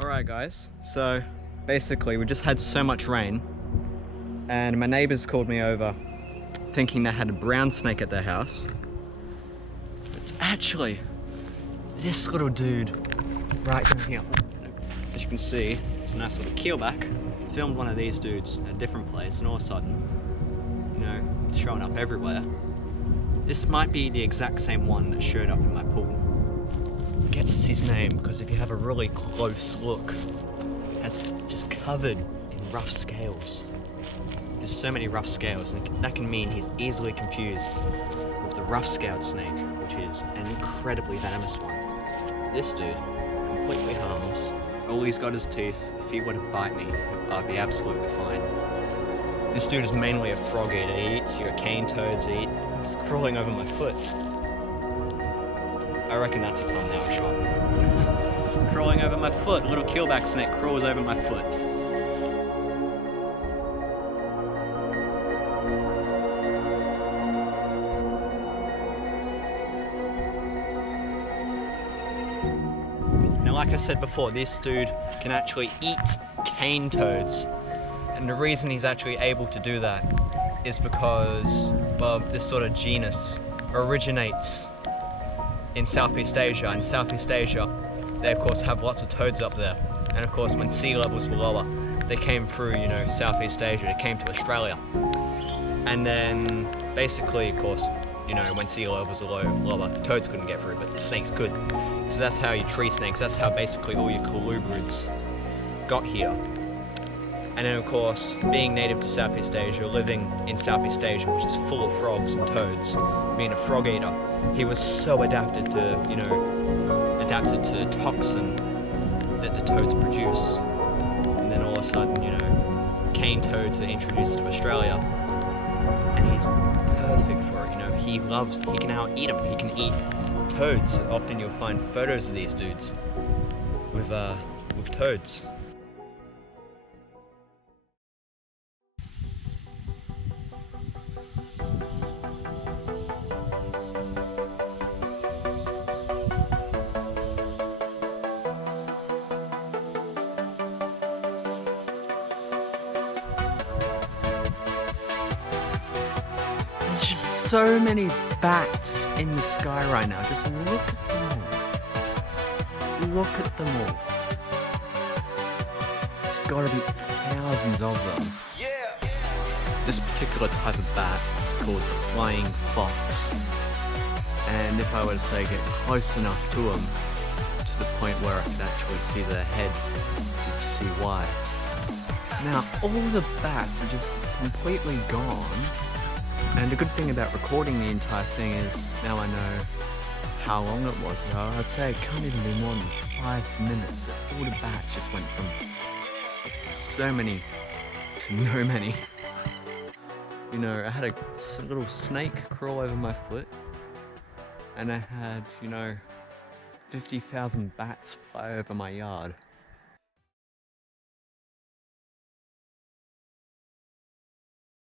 Alright guys, so basically we just had so much rain and my neighbors called me over thinking they had a brown snake at their house. It's actually this little dude right down here. As you can see, it's a nice little keelback. Filmed one of these dudes at a different place and all of a sudden, you know, it's showing up everywhere. This might be the exact same one that showed up in my pool. I forget what's his name, because if you have a really close look, it's just covered in rough scales. There's so many rough scales, and that can mean he's easily confused with the rough-scaled snake, which is an incredibly venomous one. This dude, completely harmless. All he's got is teeth. If he were to bite me, I'd be absolutely fine. This dude is mainly a frog eater. He eats your cane toads eat. He's crawling over my foot. I reckon that's a thumbnail shot. Crawling over my foot. Little keelback snake crawls over my foot. Now, like I said before, this dude can actually eat cane toads. And the reason he's actually able to do that is because, well, this sort of genus originates in Southeast Asia. In Southeast Asia, they of course have lots of toads up there. And of course, when sea levels were lower, they came through, you know, Southeast Asia, they came to Australia. And then basically, of course, you know, when sea levels are lower, toads couldn't get through, but snakes could. So that's how your tree snakes, that's how basically all your colubrids got here. And then of course, being native to Southeast Asia, living in Southeast Asia, which is full of frogs and toads, being a frog eater, he was so adapted to, you know, adapted to the toxin that the toads produce. And then all of a sudden, you know, cane toads are introduced to Australia, and he's perfect for it, you know, he can now eat them, he can eat toads. Often you'll find photos of these dudes with toads. There's just so many bats in the sky right now. Just look at them all. Look at them all. There's gotta be thousands of them. Yeah. This particular type of bat is called the flying fox. And if I were to say get close enough to them, to the point where I could actually see their head, you'd see why. Now, all the bats are just completely gone. And the good thing about recording the entire thing is now I know how long it was. I'd say it can't even be more than 5 minutes. All the bats just went from so many to no many. You know, I had a little snake crawl over my foot, and I had, you know, 50,000 bats fly over my yard.